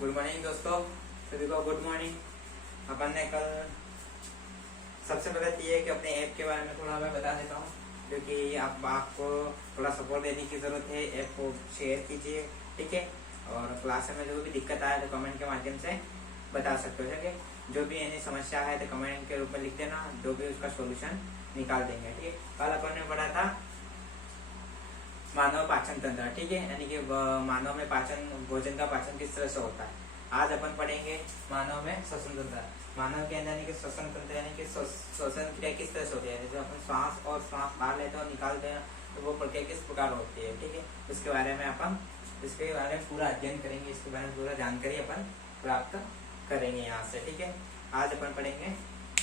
Good morning दोस्तों, सभी को गुड मॉर्निंग। अपन ने कल सबसे पहले तो ये कि अपने ऐप के बारे में थोड़ा मैं बता देता हूँ, क्योंकि आपको थोड़ा सपोर्ट देने की ज़रूरत है। ऐप को शेयर कीजिए, ठीक है। और क्लास में जो भी दिक्कत आए तो कमेंट के माध्यम से बता सकते हो, ठीक है। जो भी यानी समस्या है तो कमेंट के रूप में लिख देना, जो भी उसका सोल्यूशन निकाल देंगे, ठीक है। कल अपन ने पढ़ा था मानव पाचन तंत्र, ठीक है, यानी कि मानव में पाचन, भोजन का पाचन किस तरह से होता है। आज अपन पढ़ेंगे मानव में श्वसन तंत्र। मानव के अंदर यानी कि श्वसन तंत्र यानी कि श्वसन क्रिया किस तरह से होती है। जैसे अपन श्वास और श्वास बाहर लेते हैं और निकालते हैं तो वो प्रक्रिया किस प्रकार होती है, ठीक है। उसके बारे में अपन इसके बारे में पूरा अध्ययन करेंगे, इसके बारे में पूरा जानकारी अपन प्राप्त करेंगे यहाँ से, ठीक है। आज अपन पढ़ेंगे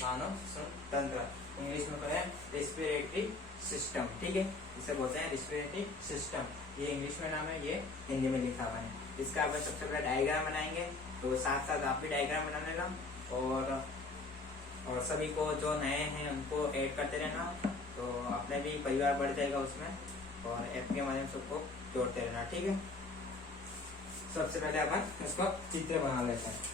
मानव श्वसन तंत्र, इंग्लिश में पढ़े रेस्पिरेटरी सिस्टम, ठीक है। इसे बोलते हैं रेस्पिरेटरी सिस्टम। ये इंग्लिश में नाम है, ये हिंदी में लिखा हुआ है। इसका अपन सबसे पहले डायग्राम बनाएंगे, तो साथ साथ आप भी डायग्राम बना लेना और सभी को जो नए हैं उनको ऐड करते रहना, तो अपने भी परिवार बढ़ जाएगा उसमें, और ऐप के माध्यम से सबको जोड़ते रहना, ठीक है। सबसे पहले अपन इसको चित्र बना लेते हैं।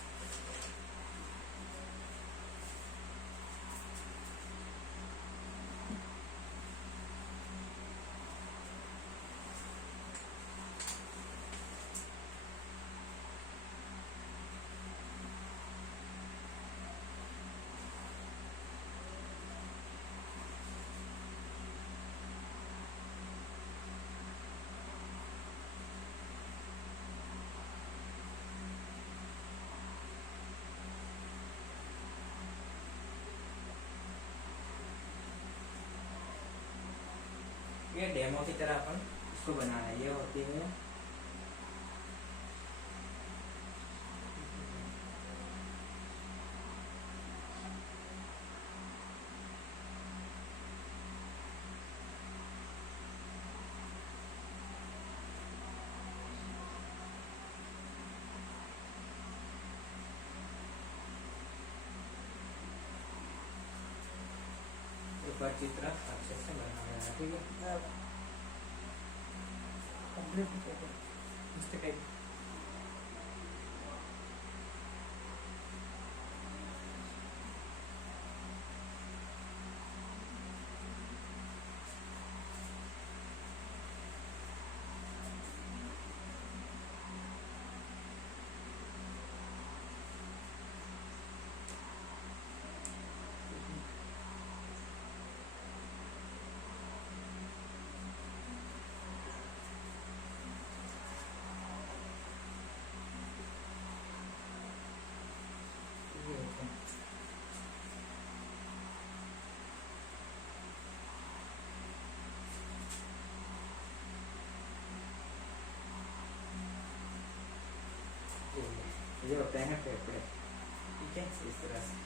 ये डेमो की तरह अपन इसको बनाना है। ये होती है चित्र अच्छे से बना लेना, ठीक है। ये होते हैं फेफड़े, ठीक है, इस तरह से।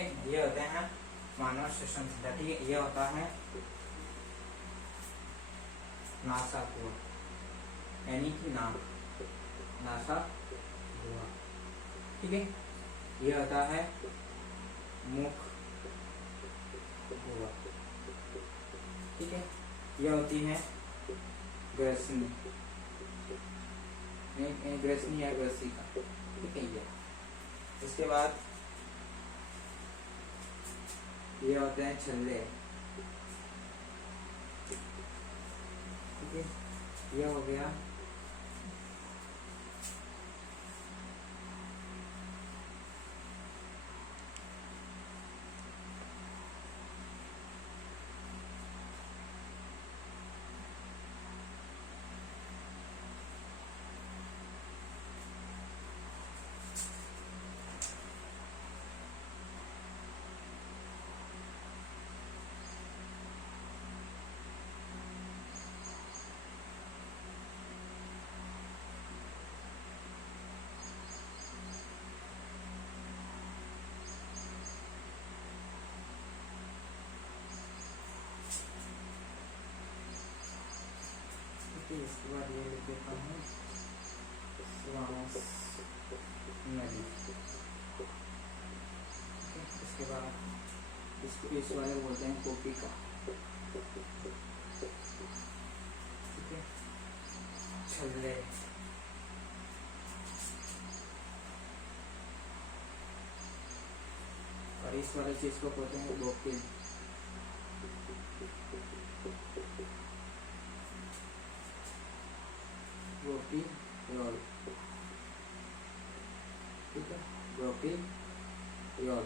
है, ये होते हैं मानव श्वसन तंत्र। ठीक है, ये होता है नासाकुआ यानी कि नाक, नासाकुआ। ठीक है, ये होता है मुख गुहा। ठीक है, ये होती है ग्रसनी, ग्रसनी या ग्रसिका। ठीक है, ये उसके बाद ये होते हैं छल्ले। ठीक है, ये हो गया इसके बाद ये लिख देता हूँ श्वास नली। इसके बाद इस वाले बोलते हैं कोपिका। ठीक है, छल्ले, और इस वाले चीज को बोलते हैं बोकिल। ब्रोकियोल। ठीक है, ब्रोकियोल।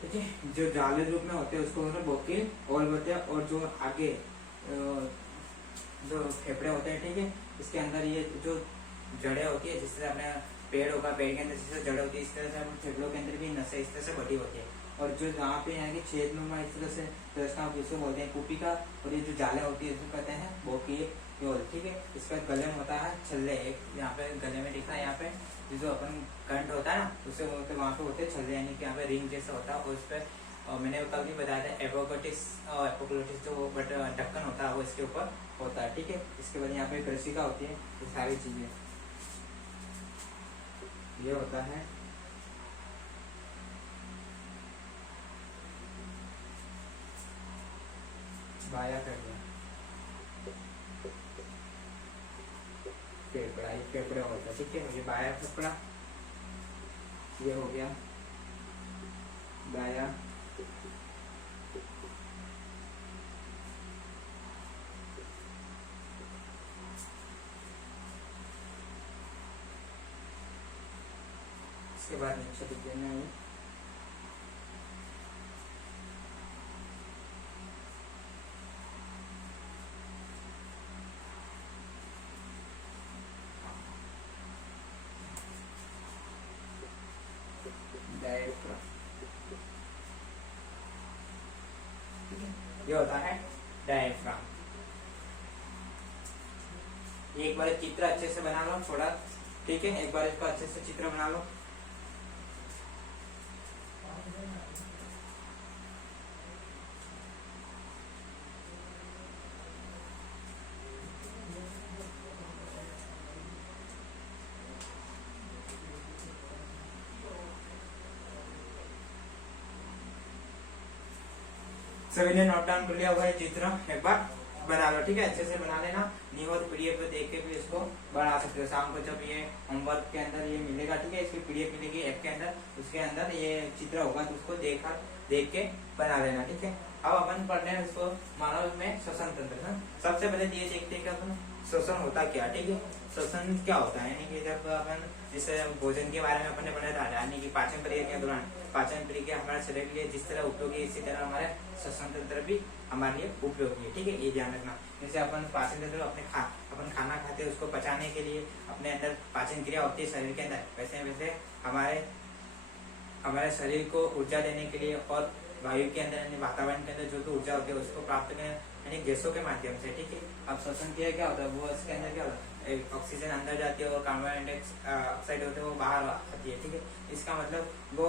ठीक है, जो जाले रूप में होते हैं उसको बोकिल ओल बोलते हैं, और जो आगे जो फेफड़े होते हैं, ठीक है, इसके अंदर ये जो जड़ें होती है, जिससे अपने पेड़ होगा, पेड़ के अंदर जिससे जड़ होती है, इस तरह से फेफड़ों के अंदर भी नसें इस तरह से बटी होती है। और जो यहाँ पे यहाँ की छेदनुमा इस तरह से, तो इसका जिसको बोलते हैं कुपिका, और ये जो जाले होती है इसको कहते हैं बोकियोल। ठीक है, इसका गले में होता है छल्ले। एक यहाँ पे गले में दिखा है, यहाँ पे जो अपन कंठ होता है ना, उससे बोलते वहाँ पे होते हैं छल्ले, यानी कि यहाँ पे रिंग जैसा होता है, और उस पर मैंने कल भी बताया था एपोग्लोटिस जो ढक्कन होता है वो इसके ऊपर होता है। ठीक है, इसके बाद यहाँ पे ग्रसिका होती है। ये सारी चीजें ये होता है बाया फेफड़ा, फेफड़ा, ये फेफड़ा होता है। ठीक है, ये बाया फेफड़ा, ये हो गया बाया इसके बाद नीचे लिख देना है डायफ्राम। ये होता है डायफ्राम। एक बार चित्र अच्छे से बना लो थोड़ा। ठीक है, एक बार इसको अच्छे से चित्र बना लो। सभी ने नोट डाउन कर लिया हुआ है चित्र, एक बार बना लो। ठीक है, अच्छे से बना लेना। नहीं हो तो पीडीएफ पे देख के भी इसको बना सकते हो। शाम को जब ये होमवर्क के अंदर ये मिलेगा, ठीक है, इसकी पीडीएफ मिलेगी ऐप के अंदर, उसके अंदर ये चित्र होगा, तो उसको देख के बना लेना। ठीक है, अब अपन पढ़ रहे हैं इसको मानव में श्वसन तंत्र। सबसे पहले ये देखते हैं कि अपन श्वसन होता क्या। ठीक है, श्वसन क्या होता है, यानी कि जब अपन जैसे भोजन के बारे में अपन ने पढ़ा था, यानी कि पाचन प्रक्रिया के दौरान पाचन प्रक्रिया हमारे शरीर के लिए जिस तरह उपयोगी है, इसी तरह हमारे श्वसन तंत्र भी हमारे लिए उपयोगी है। ठीक है, ये ध्यान रखना। जैसे अपन पाचन तंत्र अपन खाना खाते हैं, उसको पचाने के लिए अपने अंदर पाचन क्रिया होती है शरीर के अंदर, वैसे हमारे शरीर को ऊर्जा देने के लिए और वायु के अंदर यानी वातावरण के अंदर जो ऊर्जा होती है उसको प्राप्त करने यानी गैसों के माध्यम से। ठीक है, अब श्वसन क्रिया क्या होता है, वो इसके अंदर क्या होता है, ऑक्सीजन अंदर जाती है और कार्बन डाइऑक्साइड होते हैं वो बाहर आती है। ठीक है, इसका मतलब वो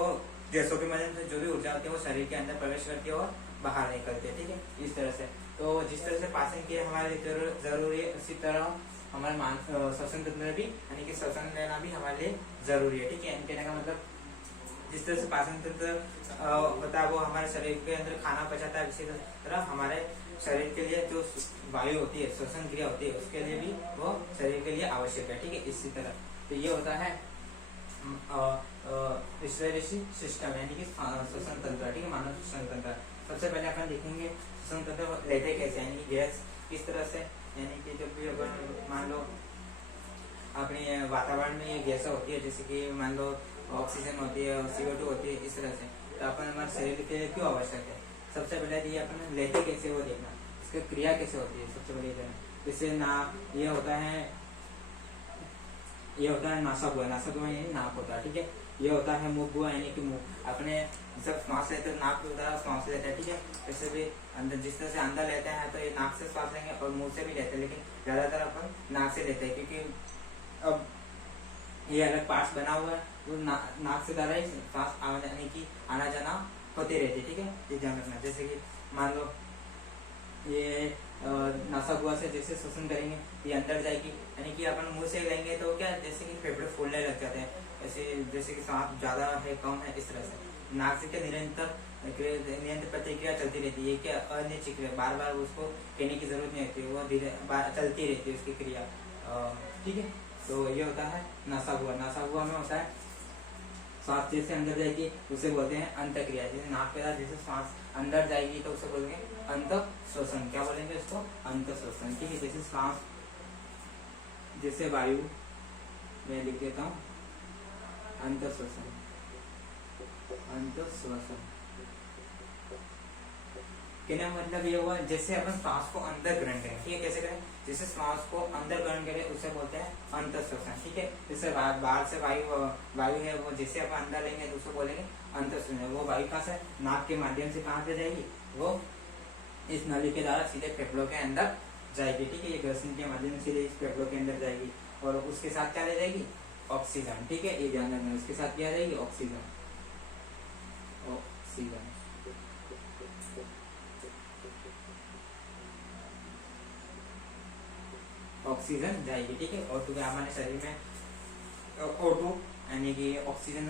गैसों के माध्यम से जो भी ऊर्जा होती है वो शरीर के अंदर प्रवेश करती है और बाहर निकलती है, ठीक है, इस तरह से। तो जिस तरह से पाचन क्रिया हमारे लिए जरूरी है, उसी तरह हमारे श्वसन तंत्र भी, यानी कि श्वसन लेना भी हमारे लिए जरूरी है, ठीक है। कहने का मतलब जिस तरह से पाचन तंत्र होता है वो हमारे शरीर के अंदर खाना पचाता है, इसी तरह हमारे शरीर के लिए जो वायु होती है, श्वसन क्रिया होती है, उसके लिए भी वो शरीर के लिए आवश्यक है, ठीक है, इसी तरह। तो ये होता है रेस्पिरेटरी सिस्टम, यानी कि श्वसन तंत्र, ठीक है, मानव श्वसन तंत्र। सबसे पहले अपन देखेंगे श्वसन तंत्र लेते कैसे, यानी कि गैस किस तरह से, यानी कि जब भी अपन मान लो अपने वातावरण में ये गैसें होती है, जैसे कि मान लो ऑक्सीजन होती है, CO2 होती है, इस तरह से, तो अपन हमारे शरीर के लिए क्यों आवश्यक है। सबसे पहले ये अपन लेते कैसे वो देखना, इसकी क्रिया कैसे होती है, सबसे पहले जैसे ना ये होता है नासा बुआ, यानी नाक होता है, ठीक है। ये होता है मुख बुआ, यानी कि मुख, अपने जब श्वास लेते हैं नाक के द्वारा श्वास लेते हैं, ठीक है। जैसे भी अंदर जिस तरह से अंदर लेते हैं तो ये नाक से श्वास लेंगे और मुंह से भी लेते हैं, लेकिन ज्यादातर अपन नाक से लेते हैं, क्योंकि अब ये अलग पार्ट्स बना हुआ है, वो नाक से द्वारा ही श्वास यानी कि आना जाना होती रहती है, ठीक है, ये ध्यान रखना। जैसे कि मान लो ये नासागुआ से जैसे श्वसन करेंगे ये अंदर जाएगी, यानी कि अपन मुंह से लेंगे तो क्या, जैसे कि फेफड़े फूलने लग जाते हैं, ऐसे जैसे कि सांस ज्यादा है कम है, इस तरह से। नाक से क्या निरंतर प्रतिक्रिया चलती रहती है, क्या अनिश्चित क्रिया, बार बार उसको कहने की जरूरत नहीं होती, वो धीरे चलती रहती है उसकी क्रिया, ठीक है। तो ये होता है नासागुआ। नासागुआ में होता है सांस जैसे अंदर जाएगी उसे बोलते हैं अंत क्रिया, जैसे नाक के साथ जैसे सांस अंदर जाएगी तो उसे बोलेंगे अंत श्वसन, क्या बोलेंगे उसको, अंत श्वसन, ठीक है। जैसे सांस, जैसे वायु मैं लिख देता हूँ अंत श्वसन, अंत श्वसन कहने मतलब ये हुआ जैसे अपन सांस को अंदर ग्रहण करें, ठीक है, कैसे करें, जैसे सांस को अंदर ग्रहण करें उसे बोलते हैं अंत श्वसन, ठीक है। जैसे बाहर से वायु है वो जैसे अपन अंदर लेंगे तो उसे बोलेंगे अंत श्वसन। वो वायु कहाँ से, नाक के माध्यम से कहाँ पे जाएगी, वो इस नली के द्वारा सीधे फेफड़ों के अंदर जाएगी, ठीक है, ये ग्रसन के माध्यम से सीधे इस फेफड़ों के अंदर जाएगी, और उसके साथ क्या ले जाएगी, ऑक्सीजन, ठीक है, ये ध्यान रखना, उसके साथ क्या रहेगी, ऑक्सीजन, ऑक्सीजन। ऑक्सीजन जाएगी, ठीक है। और क्योंकि हमारे शरीर में O2 यानी कि ऑक्सीजन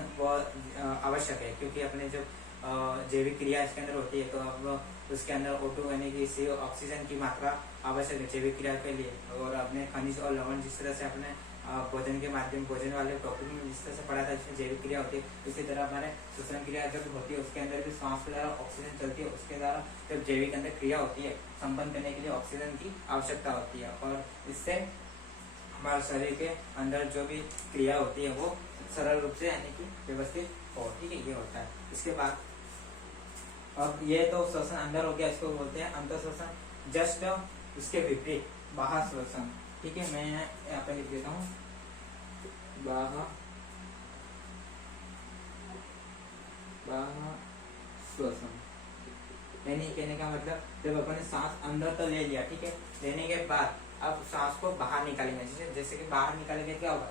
आवश्यक है, क्योंकि अपने जो जैविक क्रिया इसके अंदर होती है, तो अब उसके अंदर O2 यानी कि ऑक्सीजन की मात्रा आवश्यक है जैविक क्रिया के लिए। और अपने खनिज और लवण जिस तरह से अपने भोजन के माध्यम, भोजन वाले टॉपिक में जिस तरह से पढ़ा था जिसमें जैविक क्रिया होती है, इसी तरह हमारे श्वसन क्रिया जब होती है उसके अंदर भी सांस के द्वारा ऑक्सीजन चलती है, उसके द्वारा जब जैविक अंदर क्रिया होती है संपन्न करने के लिए ऑक्सीजन की आवश्यकता होती है, और इससे हमारे शरीर के अंदर जो भी क्रिया होती है वो सरल रूप से यानी कि व्यवस्थित हो, ठीक है, ये होता है। इसके बाद अब ये तो श्वसन अंदर हो गया, इसको बोलते हैं अंत श्वसन। जस्ट उसके विपरीत बाह्य श्वसन, ठीक है, मैं यहाँ पे लिख देता हूँ बाह्य श्वसन, यानी कहने का मतलब जब अपन ने सांस अंदर तो ले लिया, ठीक है, लेने के बाद अब सांस को बाहर निकालेंगे, जैसे कि बाहर निकालेंगे क्या होगा,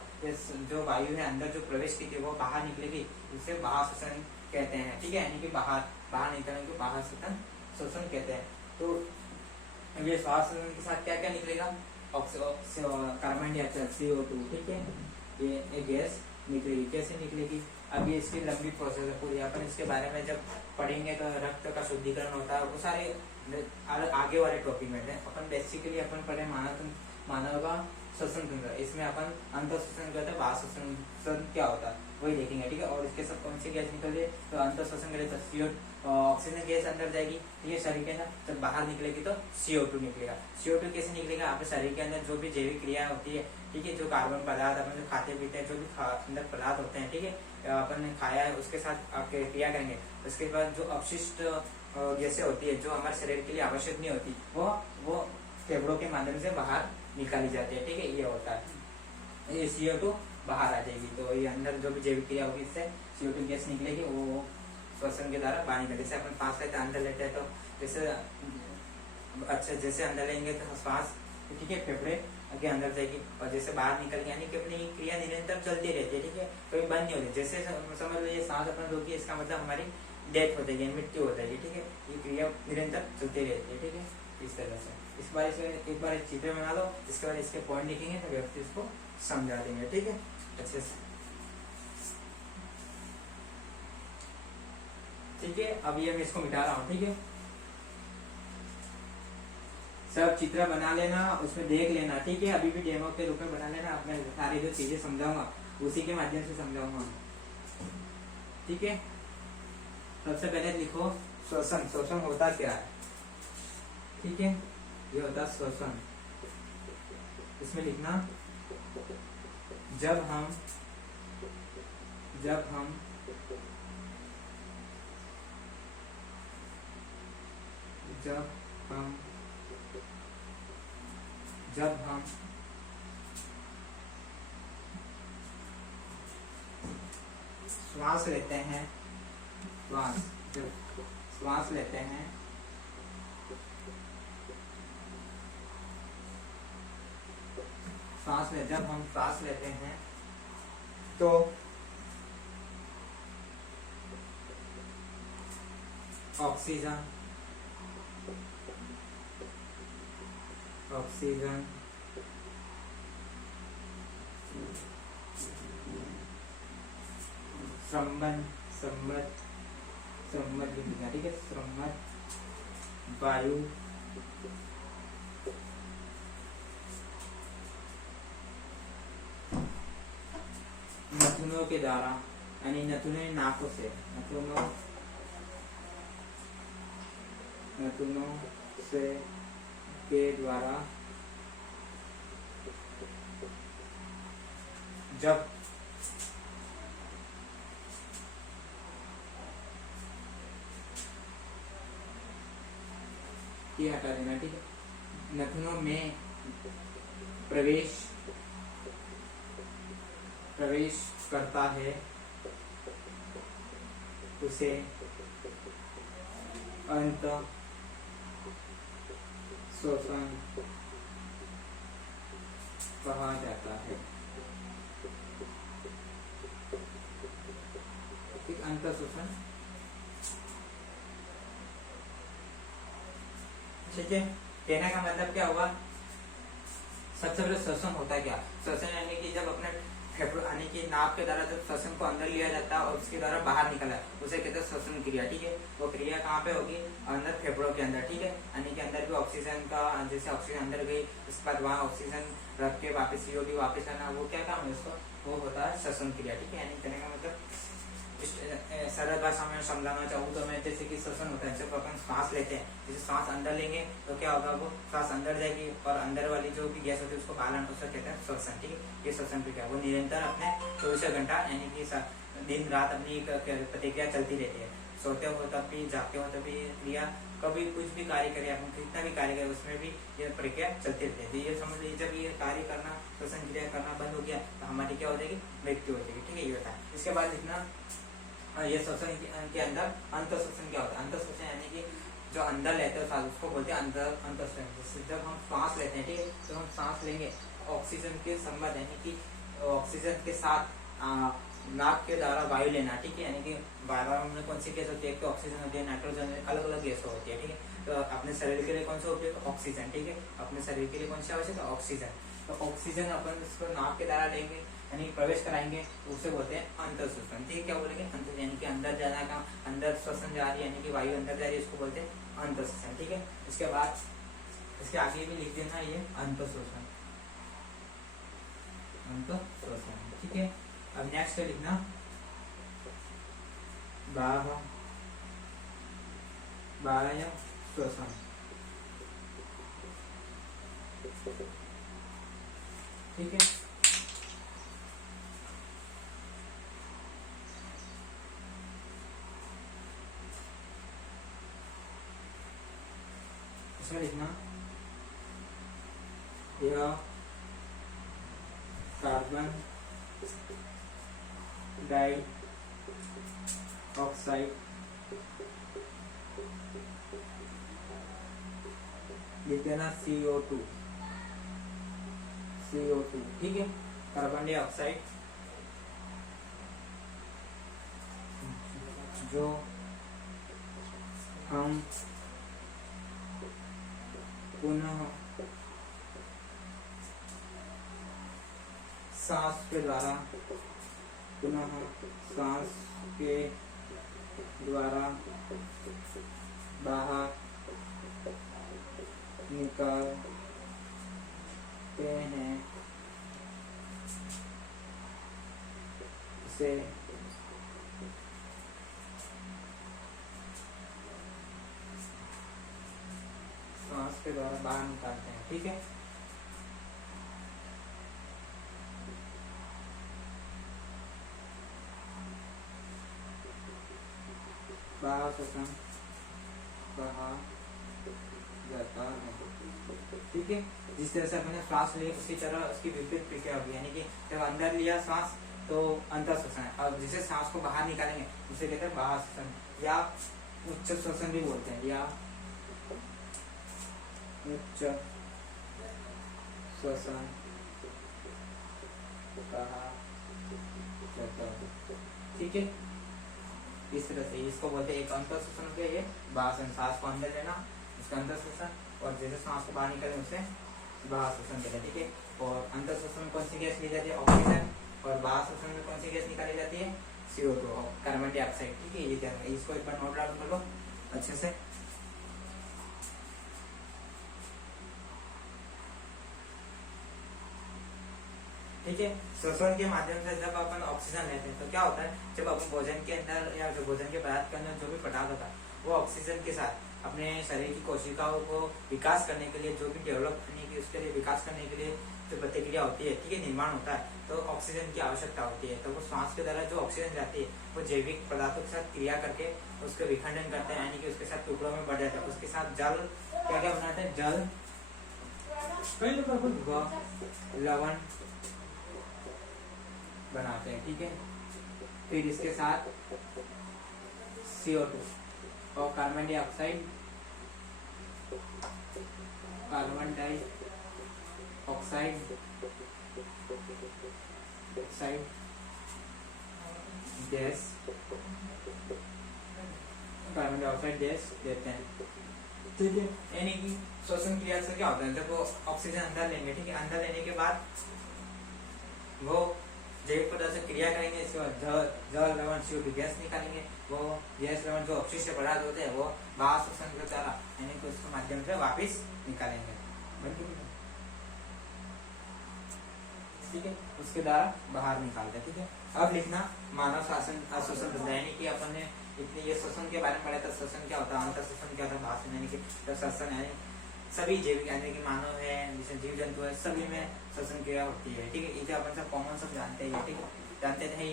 जो वायु है अंदर जो प्रवेश की थी वो बाहर निकलेगी, उसे बाह्य श्वसन कहते हैं, ठीक है, यानी कि बाहर निकलने को बाह्य श्वसन कहते हैं। तो ये श्वास के साथ क्या क्या निकलेगा, कार्बन डाइऑक्साइड CO2, ठीक है, ये गैस निकलेगी, कैसे निकलेगी, अब ये इसकी लंबी प्रोसेस है पूरी, अपन इसके बारे में जब पढ़ेंगे तो रक्त का शुद्धिकरण होता है, वो सारे आगे वाले टॉपिक में है। अपन बेसिकली अपन पढ़े मानव का श्वसन तंत्र, इसमें अपन अंत श्वसन करते हैं, बाह्य श्वसन क्या होता है वही देखेंगे, ठीक है। और इसके सब कौन सी गैस निकल रही है, तो अंत श्वसन के लिए तो CO ऑक्सीजन गैस अंदर जाएगी, ठीक है, शरीर के अंदर, जब बाहर निकलेगी तो CO2 निकलेगा। CO2 कैसे निकलेगा, आपके शरीर के अंदर जो भी जैविक क्रिया होती है, ठीक है, जो कार्बन पदार्थ अपन जो खाते पीते हैं, जो भी अंदर पदार्थ होते हैं, ठीक है, अपन ने खाया है उसके साथ आप क्रिया करेंगे, उसके बाद जो अपशिष्ट गैसें होती है जो हमारे शरीर के लिए आवश्यक नहीं होती, वो फेफड़ों के माध्यम से बाहर निकाली जाती है, ठीक है, ये होता है। ये CO2 बाहर आ जाएगी, तो ये अंदर जो भी जैविक क्रिया होगी इससे CO2 गैस निकलेगी, वो श्वसन के द्वारा बाहर निकलेगी। जैसे अपन सांस लेते हैं अंदर लेते हैं तो जैसे अच्छा जैसे अंदर लेंगे तो श्वास ठीक है, फेफड़े के अंदर जाएगी और जैसे बाहर निकल गया, यानी कि अपनी क्रिया निरंतर चलती रहती है, ठीक है, कभी बंद नहीं होती। जैसे समझ लो ये सांस अपन रोकी, इसका मतलब हमारी डेथ हो जाएगी, मृत्यु हो जाएगी, ठीक है, ये क्रिया निरंतर चलती रहती है, ठीक है, इस तरह से। इस बार एक बार चित्र बना लो, इसके बाद इसके पॉइंट लिखेंगे तो व्यक्ति इसको समझा देंगे, ठीक है, अच्छे से, ठीक है। अब ये मैं इसको मिटा रहा हूँ, ठीक है, सब चित्र बना लेना, उसमें देख लेना, ठीक है, अभी भी डेमो के रूप में बना लेना। अब मैं सारी जो चीजें समझाऊंगा उसी के माध्यम से समझाऊंगा, ठीक है। सबसे पहले लिखो श्वसन, श्वसन होता क्या है, ठीक है, ये होता है श्वसन। इसमें लिखना जब हम श्वास लेते हैं, जब श्वास लेते हैं जब हम श्वास लेते हैं तो ऑक्सीजन श्रमत लिखना, ठीक है, श्रमत वायु नथुनों के द्वारा, यानी नथुनों नाकों से, नथुनों से के द्वारा जब ये हटा देना, ठीक है, नथुनों में प्रवेश करता है उसे अंत श्वसन कहा जाता है, अंत श्वसन, ठीक है। कहने का मतलब क्या हुआ, सबसे पहले श्वसन होता क्या, श्वसन यानी कि जब अपने फेफड़ों यानी कि नाक के द्वारा जब श्वसन को अंदर लिया जाता है और उसके द्वारा बाहर निकला, उसे कहते हैं श्वसन क्रिया, ठीक है। वो क्रिया कहाँ पे होगी, अंदर फेफड़ों के अंदर, ठीक है, यानी कि अंदर भी ऑक्सीजन का, जैसे ऑक्सीजन अंदर गई उसके बाद वहाँ ऑक्सीजन रख के वापस CO2 वापस आना, वो क्या काम है उसको, वो होता है श्वसन क्रिया, ठीक है। यानी कहने का मतलब सरल भाषा में समझाना चाहूँ तो मैं, जैसे कि श्वसन होता है जब अपन सांस लेते हैं, जैसे सांस अंदर लेंगे तो क्या होगा, वो सांस अंदर जाएगी और अंदर वाली जो भी गैस होती है उसको बाहर आना, उसको कहते हैं श्वसन, ठीक है। ये श्वसन क्रिया वो निरंतर अपने 24 घंटा यानी कि दिन रात अपनी प्रतिक्रिया चलती रहती है, सोते हो तब भी, जागते हो तब भी क्रिया, कभी कुछ भी कार्य करें अपन, कितना भी कार्य करें उसमें भी ये प्रक्रिया चलती रहती है। ये समझ लीजिए जब ये कार्य करना, श्वसन क्रिया करना बंद हो गया तो हमारी क्या हो जाएगी, मृत्यु हो जाएगी, ठीक है, ये होता है। इसके बाद लिखना ये श्वसन के अंदर अंत श्वसन क्या होता है, अंत श्वसन यानी कि जो अंदर लेते हैं सांस उसको बोलते हैं अंत श्वसन। जब हम सांस लेते हैं, ठीक है, तो हम सांस लेंगे ऑक्सीजन के संबंध, यानी कि ऑक्सीजन के साथ नाक के द्वारा वायु लेना, ठीक है, यानी कि वायु में कौन सी गैस होती है, एक तो ऑक्सीजन होती है, नाइट्रोजन, अलग अलग गैस होती है, ठीक है। तो अपने शरीर के लिए कौन सा उपयोग, ऑक्सीजन, ठीक है, अपने शरीर के लिए कौन सी आवश्यक है, ऑक्सीजन। तो ऑक्सीजन अपन उसको नाक के द्वारा लेंगे यानी प्रवेश कराएंगे तो उसे बोलते हैं अंत श्वसन, ठीक है, क्या बोलेंगे, अंत, यानी कि अंदर जाना का, अंदर श्वसन जा रही है यानी कि वायु अंदर जा रही है, इसको बोलते हैं अंत श्वसन, ठीक है। इसके बाद इसके आगे भी लिख देना ये अंत श्वसन, ठीक है। अब नेक्स्ट लिखना बाह्य श्वसन, ठीक है। इसमें लिखना यह कार्बन डाइऑक्साइड लिख देना CO2, CO2, ठीक है, कार्बन डाइऑक्साइड जो हम पुनः सांस के द्वारा बाहर निकालते हैं, इसे सांस के द्वारा बाहर निकालते हैं, ठीक है। बाहर श्वसन कहा जाता है, ठीक है। जिस तरह से अपने श्वास लिए उसी तरह उसकी विपरीत प्रक्रिया होगी, यानी कि जब अंदर लिया श्वास तो अंतर श्वसन, और जिसे सांस को बाहर निकालेंगे उसे कहते हैं बाहर श्वसन या उच्च श्वसन भी बोलते हैं, या उच्च श्वसन कहा जाता है, ठीक है। इस तरह से इसको बोलते हैं, एक अंतर श्वसन हो गया, ये बाहर सांस को अंदर लेना उसका अंतर श्वसन, और जैसे सांस को बाहर निकाले उसे बाहर श्वसन कहते हैं, ठीक है। और अंतर श्वसन में कौन सी गैस ली जाती है? ऑक्सीजन, और बाहर श्वसन में कौन सी गैस निकाली जाती है? CO2, कार्बन डाइऑक्साइड, ठीक है। ये इसको एक बार नोट डाउन कर लो अच्छे से। ठीक है, श्वसन के माध्यम से जब अपन ऑक्सीजन लेते हैं तो क्या होता है, जब अपन भोजन के अंदर या जो भोजन के पदार्थ के अंदर जो भी पदार्थ होता है वो ऑक्सीजन के साथ अपने शरीर की कोशिकाओं को विकास करने के लिए, जो भी डेवलप करने की उसके लिए विकास करने के लिए जो प्रतिक्रिया होती है, ठीक है, निर्माण होता है, तो ऑक्सीजन की आवश्यकता होती है। तो वो श्वास के द्वारा जो ऑक्सीजन जाती है वो जैविक पदार्थों के साथ क्रिया करके उसका विखंडन करते हैं, यानी कि उसके साथ टुकड़ों में बढ़ जाता है, उसके साथ जल क्या क्या बनाते हैं, जल लवण बनाते हैं, ठीक है। फिर इसके साथ CO2 और कार्बन डाइऑक्साइड गैस देते हैं, ठीक है। यानी कि श्वसन क्रिया से क्या होता है, जब वो ऑक्सीजन अंदर लेंगे, ठीक है, अंदर लेने के बाद वो जैविक पदार्थ से क्रिया करेंगे, इसके बाद जल लवण CO2 गैस निकालेंगे, वो गैस लवण जो अवशिष्ट पदार्थ होते हैं वो बाहर श्वसन के द्वारा यानी कि उसके माध्यम से वापस निकालेंगे, ठीक है, उसके द्वारा बाहर निकालते हैं, ठीक है। अब लिखना मानव श्वसन तंत्र, यानी कि अपन ने इतने ये श्वसन के बारे में पढ़ा था, श्वसन क्या होता है, अंतर श्वसन क्या होता है, भाषण यानी कि श्वसन यानी सभी जैविक यानी कि मानव है, जैसे जीव जंतु है, सभी में श्वसन क्रिया होती है, ठीक है। ये अपन सब कॉमन सब जानते हैं, ठीक है, जानते थे।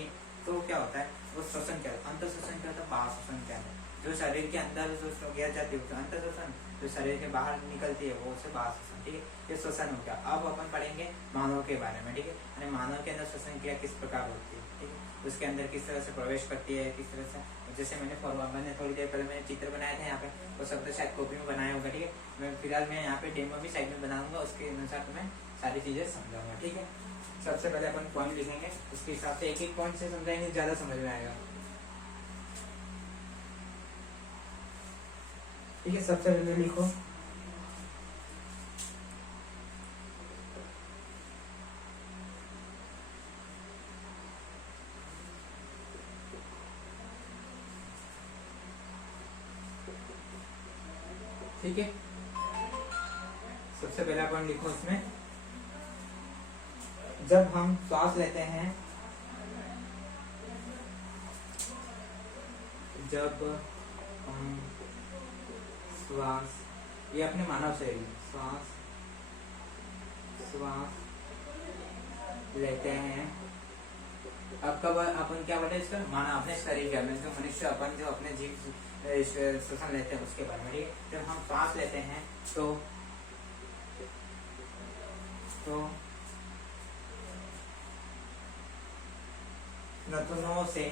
तो क्या होता है वो श्वसन क्या होता है, अंतर श्वसन क्या होता है, बाहर श्वसन क्या है, जो शरीर के अंदर जो गैस जाती है अंतर श्वसन, जो शरीर के बाहर निकलती है वो उसे बाहर श्वसन, ठीक है, ये श्वसन हो गया। अब अपन पढ़ेंगे मानव के बारे में, ठीक है, यानी मानव के अंदर श्वसन क्रिया किस प्रकार होती है, ठीक है, उसके अंदर किस तरह से प्रवेश करती है, किस तरह से, जैसे मैंने थोड़ी देर पहले मैंने चित्र बनाया था यहाँ पे, वो शब्द शायद कॉपी में बनाया होगा, ठीक है। मैं फिलहाल मैं यहाँ पे डेमो भी साइड में बनाऊंगा, उसके अनुसार तुम्हें सारी चीजें समझाऊंगा, ठीक है। सबसे पहले अपन पॉइंट लिखेंगे, उसके हिसाब से एक एक पॉइंट से समझाएंगे, ज्यादा समझ में आएगा, ठीक है। सबसे पहले लिखो ठीक है, सबसे पहला पॉइंट लिखो इसमें, जब हम श्वास लेते हैं, जब हम श्वास, ये अपने मानव शरीर में श्वास लेते हैं, अब कब अपन क्या बोलते हैं इसका, मानव अपने शरीर के में जो मनुष्य अपन जो अपने जीव श्वसन लेते हैं उसके बारे में, ठीक है। जब हम सांस लेते हैं तो नथुनों से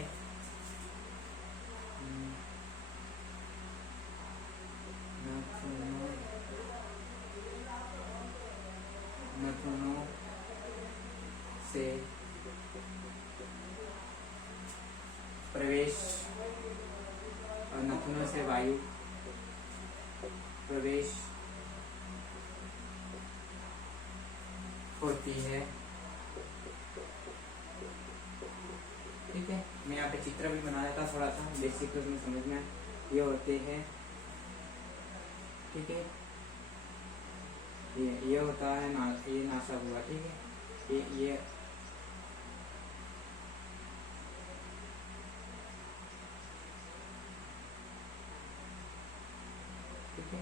से प्रवेश और नाखूनों से वायु प्रवेश होती है। ठीक है, मैं यहाँ पे चित्र भी बना देता थोड़ा सा बेसिक में समझ में। ये होते हैं, ठीक है, ये होता है ये नासा हुआ। ठीक है, ये ठीक है,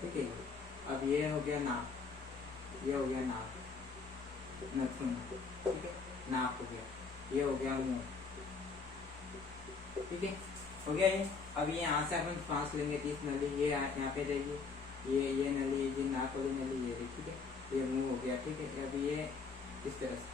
ठीक है। अब ये हो गया नाक, ये हो गया नाक, नथुन, ठीक है, नाक हो गया, ये हो गया मुंह, ठीक है, हो गया ये। अब ये यहाँ से अपन सांस लेंगे 30 नली, ये यहाँ पे रहेगी, ये नली, ये नाक वाली नली ये रही, ठीक है, ये मुंह हो गया। ठीक है, अब ये इस तरह से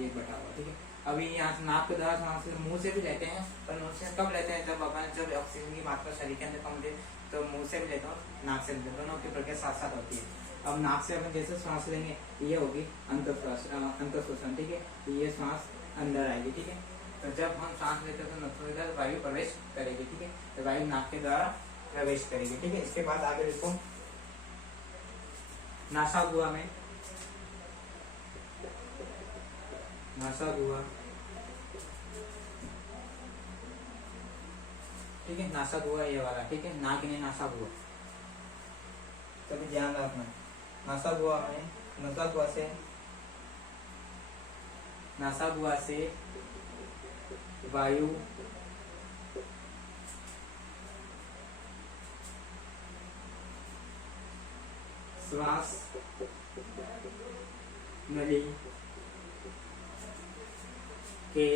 ये बटा हुआ। ठीक है, अभी यहाँ से नाक के द्वारा सांस मुंह से भी लेते हैं, पर मुंह से कब लेते हैं, जब अपन जब ऑक्सीजन की मात्रा शरीर के अंदर कम दे, तो मुंह से भी लेते हो, नाक से भी लेते हो, दोनों की प्रक्रिया साथ साथ होती है। अब नाक से अपन जैसे सांस लेंगे, ये होगी अंतःश्वासन, ठीक है, ये सांस अंदर आएगी। ठीक है, तो जब हम सांस लेते हैं तो नाक के द्वारा वायु प्रवेश करेगी। ठीक है, तो वायु नाक के द्वारा प्रवेश करेगी। ठीक है, इसके बाद आगे देखो, नासागुआ में, नासागुआ, ठीक है, नासागुआ ये वाला, ठीक है, नाक नहीं नासागुआ, तभी ध्यान रखना। नासागुआ में, नासागुआ से वायु श्वास नली के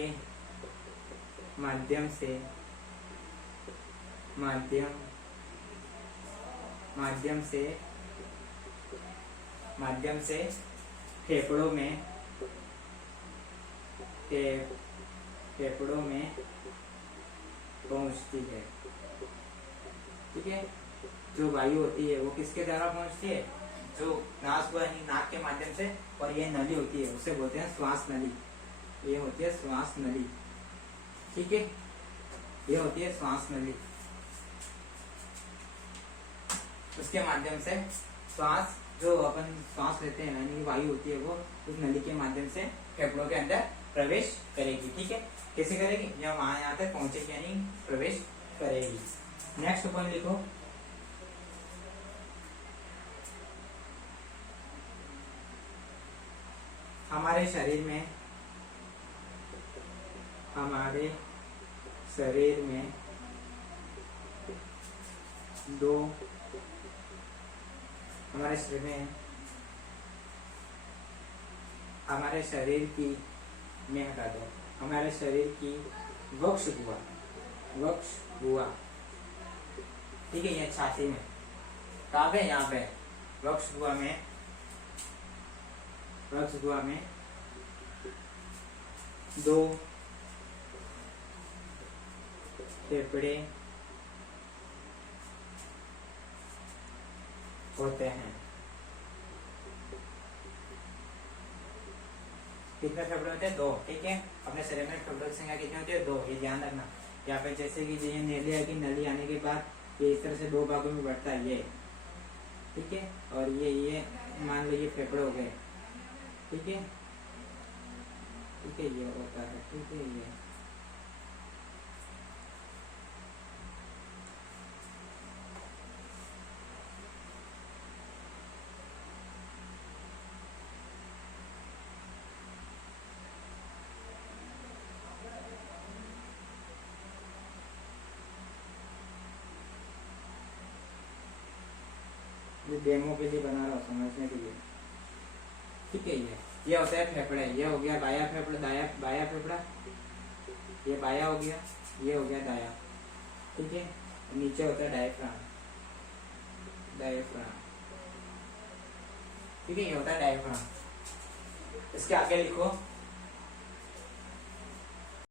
माध्यम से फेफड़ों में पहुंचती है। ठीक है, जो वायु होती है वो किसके द्वारा पहुंचती है, जो नाक के माध्यम से, और ये नली होती है उसे बोलते हैं श्वास नली, ये होती है श्वास नली। ठीक है, ये होती है श्वास नली, उसके माध्यम से श्वास, जो अपन श्वास लेते हैं यानी वायु होती है वो उस नली के माध्यम से फेफड़ों के अंदर प्रवेश करेगी। ठीक है, कैसे करेगी, जब वहां यहाँ तक पहुंचेगी यानी प्रवेश करेगी। नेक्स्ट पॉइंट लिखो, हमारे शरीर में हमारे शरीर की वक्ष गुहा, ठीक है, ये छाती में, कहाँ पे, यहाँ पे वक्ष गुहा में 2 फेफड़े होते हैं। कितने फेफड़े होते हैं, 2। ठीक है, अपने शरीर में फेफड़ों की संख्या कितनी होती है, 2, ये ध्यान रखना। यहाँ पे जैसे कि ये नली आने के बाद ये इस तरह से 2 भागों में बढ़ता है, ये, ठीक है, और ये मान लो ये फेफड़े हो गए। ठीक है, ठीक है, ये होता है। ठीक है, ये डेमो के लिए बना रहा हूँ, समझने के लिए। ठीक है, ये होता है फेफड़े, ये हो गया बाया फेफड़ा, बाया फेफड़ा, ये बाया हो गया, ये हो गया दाया। ठीक है, नीचे होता है डायफ्राम, ठीक है, ये होता है डायफ्राम। इसके आगे लिखो